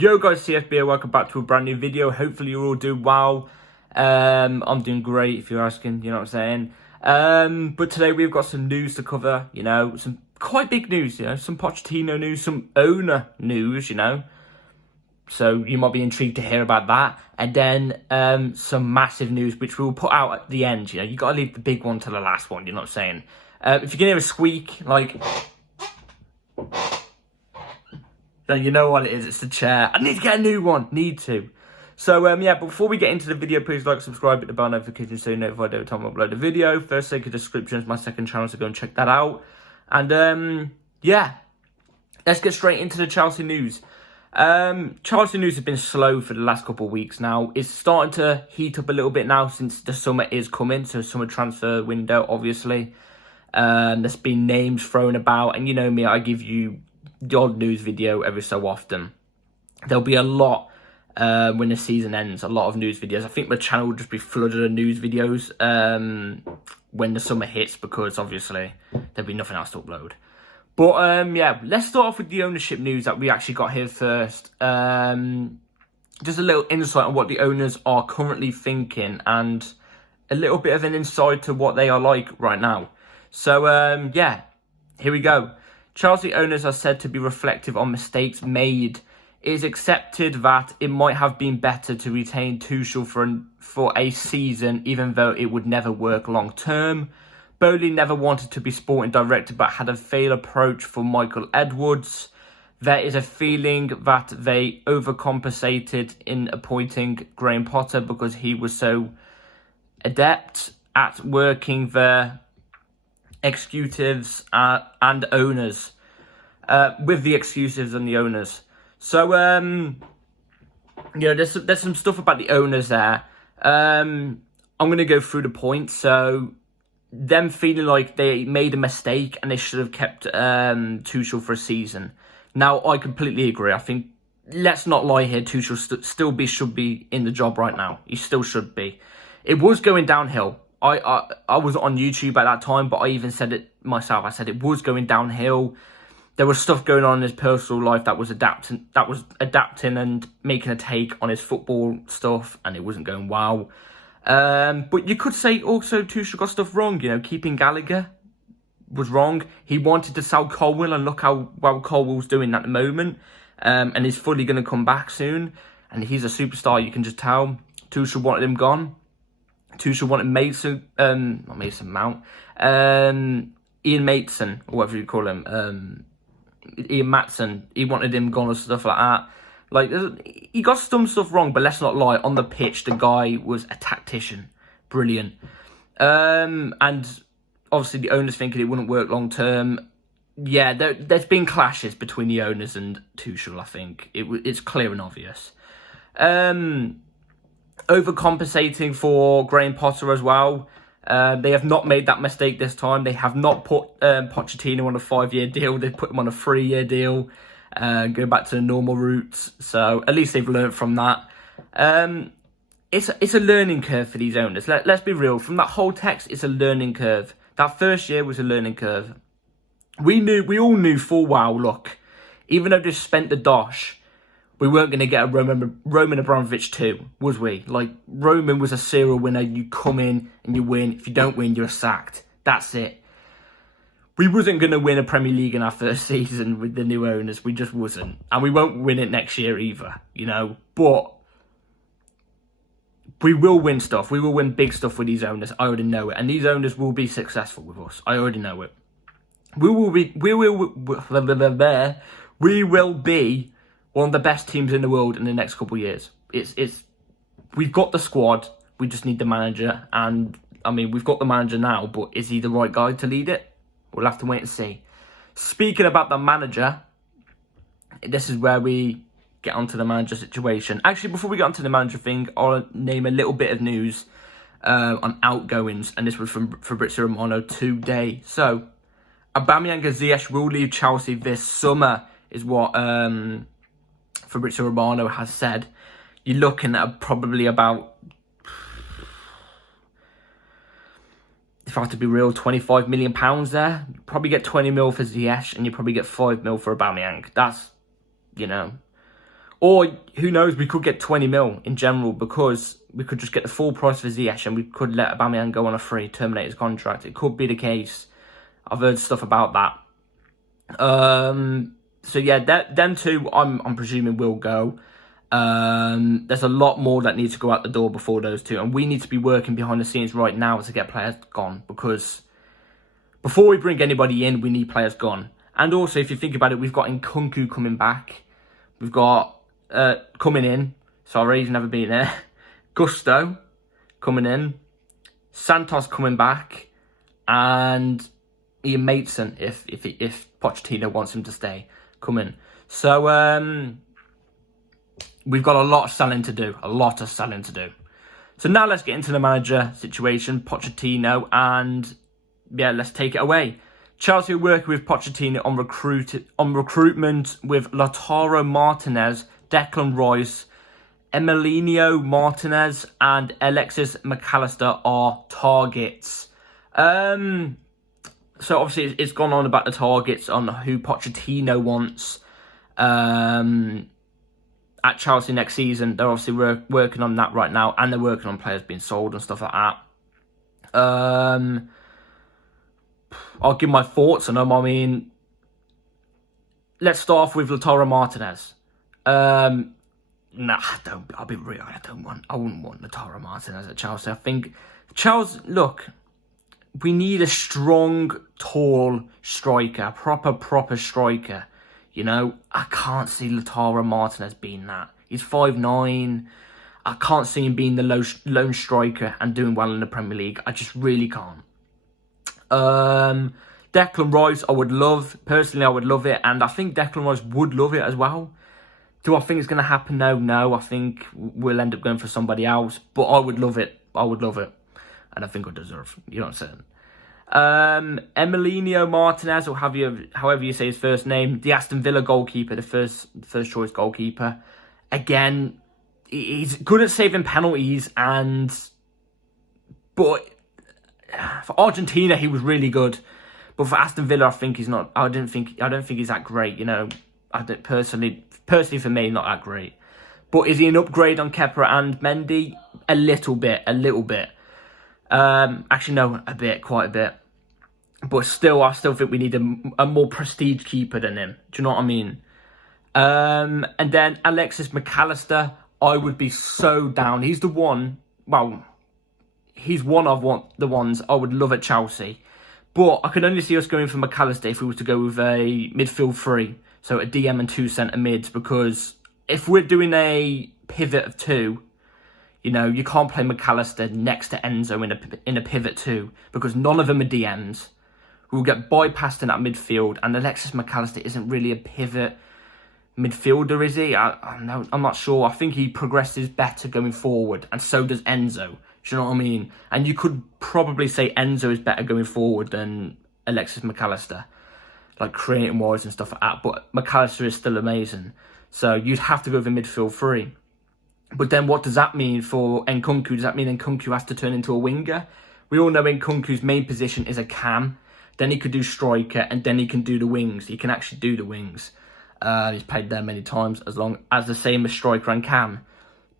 Yo guys, CFB, welcome back to a brand new video. Hopefully you're all doing well. I'm doing great if you're asking, you know what I'm saying. But today we've got some news to cover, some quite big news, some Pochettino news, some owner news, So you might be intrigued to hear about that. And then some massive news, which we'll put out at the end, you got to leave the big one to the last one, you know what I'm saying. If you can hear a squeak, then you know what it is, it's the chair. I need to get a new one, need to. So, before we get into the video, please like, subscribe, hit the bell notification so you're notified every time I upload a video. First link in the description is my second channel, so go and check that out. And, let's get straight into the Chelsea news. Chelsea news has been slow for the last couple of weeks now. It's starting to heat up a little bit now since the summer is coming, so summer transfer window, obviously. There's been names thrown about, and you know me, I give you the odd news video every so often. There'll be a lot when the season ends, a lot of news videos. I think my channel will just be flooded with news videos when the summer hits, because obviously there'll be nothing else to upload. But let's start off with the ownership news that we actually got here first. Just a little insight on what the owners are currently thinking and a little bit of an insight to what they are like right now. So here we go. Chelsea owners are said to be reflective on mistakes made. It is accepted that it might have been better to retain Tuchel for a season, even though it would never work long term. Bowley never wanted to be sporting director, but had a failed approach for Michael Edwards. There is a feeling that they overcompensated in appointing Graham Potter because he was so adept at working their executives and owners, with the executives and the owners. So, there's some stuff about the owners there. I'm going to go through the points. So, them feeling like they made a mistake and they should have kept Tuchel for a season. Now, I completely agree. I think, let's not lie here, Tuchel should be in the job right now. He still should be. It was going downhill. I was on YouTube at that time, but I even said it myself. I said it was going downhill. There was stuff going on in his personal life that was adapting and making a take on his football stuff, and it wasn't going well. But you could say also Tuchel got stuff wrong. Keeping Gallagher was wrong. He wanted to sell Colwill, and look how well Colwill's doing at the moment. And he's fully going to come back soon. And he's a superstar, you can just tell. Tuchel wanted him gone. Tuchel wanted Ian Mason, or whatever you call him, Ian Matson. He wanted him gone or stuff like that. He got some stuff wrong, but let's not lie. On the pitch, the guy was a tactician, brilliant. And obviously, the owners thinking it wouldn't work long term. Yeah, there's been clashes between the owners and Tuchel. I think it's clear and obvious. Overcompensating for Graham Potter as well. They have not made that mistake this time. They have not put Pochettino on a 5-year deal. They've put him on a 3-year deal. Go back to the normal routes. So at least they've learned from that. It's a learning curve for these owners. Let's be real. From that whole text, it's a learning curve. That first year was a learning curve. We all knew full well, look, even though they spent the dosh, we weren't going to get a Roman Abramovich too, was we? Roman was a serial winner. You come in and you win. If you don't win, you're sacked. That's it. We wasn't going to win a Premier League in our first season with the new owners. We just wasn't. And we won't win it next year either, But we will win stuff. We will win big stuff with these owners. I already know it. And these owners will be successful with us. I already know it. We will be one of the best teams in the world in the next couple of years. We've got the squad. We just need the manager. And, we've got the manager now, but is he the right guy to lead it? We'll have to wait and see. Speaking about the manager, this is where we get onto the manager situation. Actually, before we get onto the manager thing, I'll name a little bit of news on outgoings. And this was from Fabrizio Romano today. So, Aubameyang and Ziyech will leave Chelsea this summer, is what Fabrizio Romano has said. You're looking at probably about, if I have to be real, £25 million there. You probably get 20 mil for Ziyech, and you probably get 5 mil for Aubameyang. That's, Or, who knows, we could get 20 mil in general, because we could just get the full price for Ziyech and we could let Aubameyang go on a free, terminate his contract. It could be the case. I've heard stuff about that. So yeah, them two, I'm presuming will go. There's a lot more that needs to go out the door before those two, and we need to be working behind the scenes right now to get players gone, because before we bring anybody in, we need players gone. And also, if you think about it, we've got Nkunku coming back. We've got coming in. Sorry, he's never been there. Gusto coming in. Santos coming back, and Ian Mason, if Pochettino wants him to stay, coming. So we've got a lot of selling to do. So now let's get into the manager situation, Pochettino, and yeah, let's take it away. Chelsea are working with Pochettino on recruitment with Lautaro Martinez, Declan Rice, Emiliano Martinez, and Alexis McAllister are targets. So obviously it's gone on about the targets on who Pochettino wants at Chelsea next season. They're obviously working on that right now, and they're working on players being sold and stuff like that. I'll give my thoughts on them. I mean, let's start off with Lautaro Martinez. Nah, I'll be real. I wouldn't want Lautaro Martinez at Chelsea. I think Chelsea, look, we need a strong, tall striker, a proper striker. You know, I can't see Lautaro Martinez being that. He's 5'9". I can't see him being the lone striker and doing well in the Premier League. I just really can't. Declan Rice, I would love. Personally, I would love it. And I think Declan Rice would love it as well. Do I think it's going to happen? No. I think we'll end up going for somebody else. But I would love it. And I think I deserve. You know what I'm saying? Emiliano Martinez, or however you say his first name, the Aston Villa goalkeeper, the first choice goalkeeper. Again, he's good at saving penalties, but for Argentina he was really good. But for Aston Villa, I think he's not. I don't think he's that great. You know, I don't personally for me, not that great. But is he an upgrade on Kepa and Mendy? A little bit. Actually, no, quite a bit. But still, I still think we need a more prestige keeper than him. Do you know what I mean? And then Alexis McAllister, I would be so down. He's the one. Well, he's one of the ones I would love at Chelsea. But I could only see us going for McAllister if we were to go with a midfield three, so a DM and two centre mids. Because if we're doing a pivot of two, you know, you can't play McAllister next to Enzo in a pivot two, because none of them are DMs. We'll get bypassed in that midfield, and Alexis McAllister isn't really a pivot midfielder, is he? I'm not sure. I think he progresses better going forward, and so does Enzo. Do you know what I mean? And you could probably say Enzo is better going forward than Alexis McAllister, like creating wise and stuff like that. But McAllister is still amazing. So you'd have to go with a midfield three. But then what does that mean for Nkunku? Does that mean Nkunku has to turn into a winger? We all know Nkunku's main position is a cam. Then he could do striker, and then he can do the wings. He can actually do the wings. He's played there many times, as long as the same as striker and cam.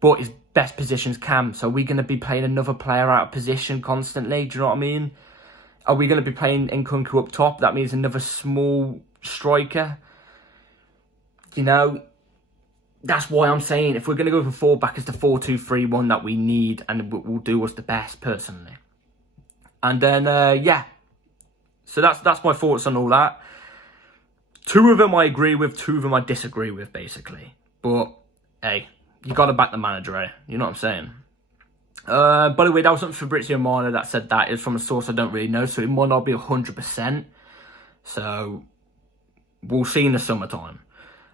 But his best position's cam. So are we going to be playing another player out of position constantly? Do you know what I mean? Are we going to be playing Nkunku up top? That means another small striker. You know, that's why I'm saying if we're going to go for full-back, it's the 4-2-3-1 that we need, and will do us the best, personally. And then, yeah. So that's my thoughts on all that. Two of them I agree with, two of them I disagree with, basically. But, hey, you got to back the manager, eh? You know what I'm saying? By the way, that wasn't Fabrizio Romano that said that. It's from a source I don't really know, so it might not be 100%. So, we'll see in the summertime.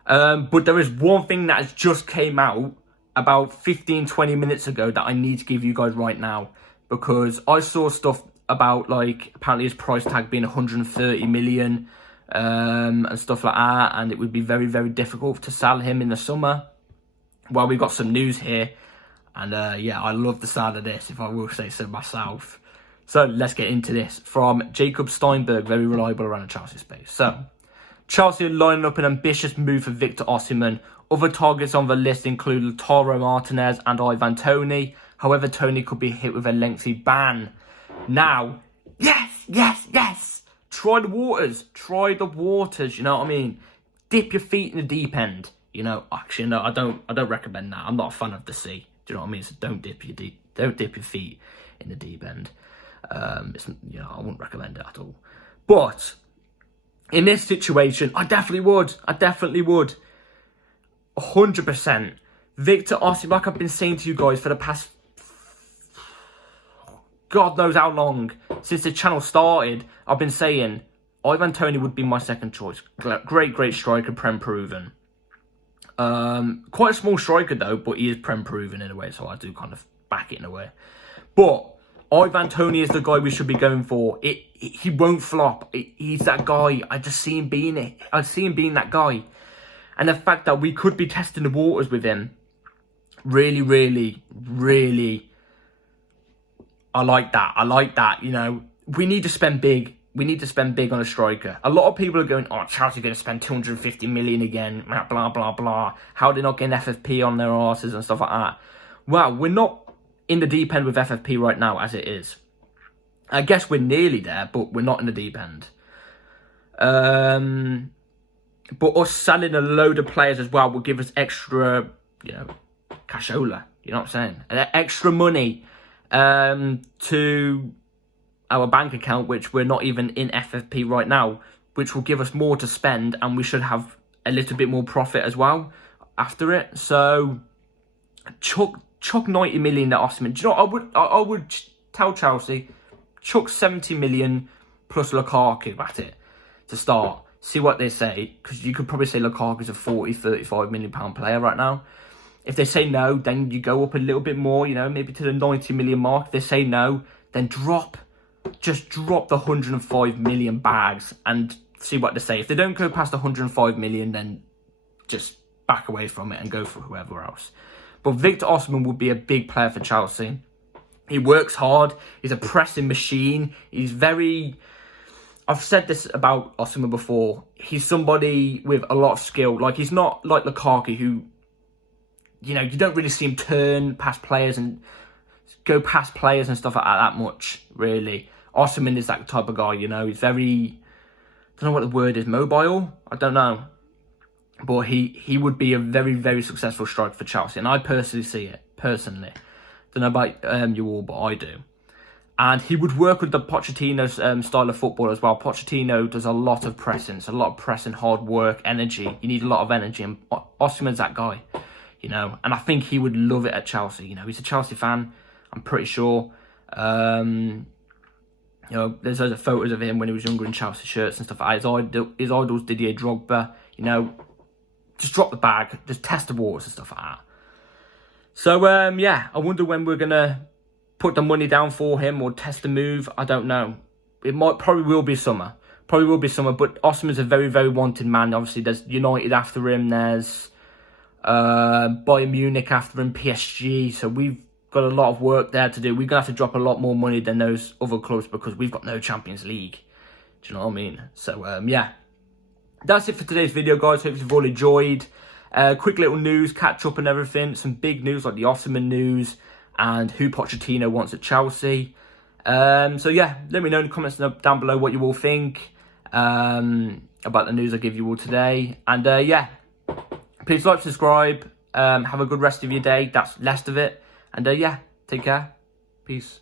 But there is one thing that has just came out about 15-20 minutes ago that I need to give you guys right now. Because I saw stuff about, like, apparently his price tag being 130 million and stuff like that. And it would be very, very difficult to sell him in the summer. Well, we got some news here. And, yeah, I love the sound of this, if I will say so myself. So, let's get into this. From Jacob Steinberg, very reliable around the Chelsea space. So, Chelsea are lining up an ambitious move for Victor Osimhen. Other targets on the list include Lautaro Martinez and Ivan Toney. However, Toney could be hit with a lengthy ban. Now, yes! Try the waters, you know what I mean? Dip your feet in the deep end. You know, actually, no, I don't recommend that. I'm not a fan of the sea. Do you know what I mean? So don't dip your feet in the deep end. It's, you know, I wouldn't recommend it at all. But in this situation, I definitely would. 100%. Victor Osimhen, like I've been saying to you guys for the past God knows how long, since the channel started, I've been saying Ivan Toney would be my second choice. Great striker, Prem proven. Quite a small striker though, but he is Prem proven in a way, so I do kind of back it in a way. But Ivan Toney is the guy we should be going for. He won't flop. He's that guy. I just see him being it. I see him being that guy. And the fact that we could be testing the waters with him, really, I like that. You know, we need to spend big. We need to spend big on a striker. A lot of people are going, oh, Chelsea are going to spend 250 million again, blah. How are they not getting FFP on their arses and stuff like that? Well, we're not in the deep end with FFP right now as it is. I guess we're nearly there, but we're not in the deep end. But us selling a load of players as well will give us extra, you know, cashola. You know what I'm saying? Extra money to our bank account, which we're not even in FFP right now, which will give us more to spend, and we should have a little bit more profit as well after it. So chuck 90 million at Osimhen. Do you know, I would tell Chelsea, chuck 70 million plus Lukaku at it to start. See what they say, because you could probably say Lukaku's a 35 million pound player right now. If they say no, then you go up a little bit more, you know, maybe to the 90 million mark. If they say no, then just drop the 105 million bags and see what they say. If they don't go past the 105 million, then just back away from it and go for whoever else. But Victor Osimhen would be a big player for Chelsea. He works hard. He's a pressing machine. He's very... I've said this about Osimhen before. He's somebody with a lot of skill. Like, he's not like Lukaku, who, you know, you don't really see him turn past players and go past players and stuff like that much, really. Osimhen is that type of guy, you know. He's very... I don't know what the word is. Mobile? I don't know. But he would be a very successful striker for Chelsea. And I personally see it. Don't know about you all, but I do. And he would work with the Pochettino style of football as well. Pochettino does a lot of pressing. It's a lot of pressing, hard work, energy. You need a lot of energy. And Osimhen's that guy, you know. And I think he would love it at Chelsea. You know, he's a Chelsea fan, I'm pretty sure. You know, there's loads of photos of him when he was younger in Chelsea shirts and stuff like that. His idol's Didier Drogba. You know, just drop the bag. Just test the waters and stuff like that. So, yeah, I wonder when we're going to put the money down for him or test the move. I don't know. Probably will be summer. But Osimhen's a very wanted man. Obviously, there's United after him. There's Bayern Munich after him, PSG. So we've got a lot of work there to do. We're going to have to drop a lot more money than those other clubs because we've got no Champions League. Do you know what I mean? So, yeah. That's it for today's video, guys. Hope you've all enjoyed. Quick little news, catch up and everything. Some big news like the Osimhen news and who Pochettino wants at Chelsea. So, yeah, let me know in the comments down below what you all think about the news I give you all today. And, yeah, please like, subscribe. Have a good rest of your day. That's less of it. And, yeah, take care. Peace.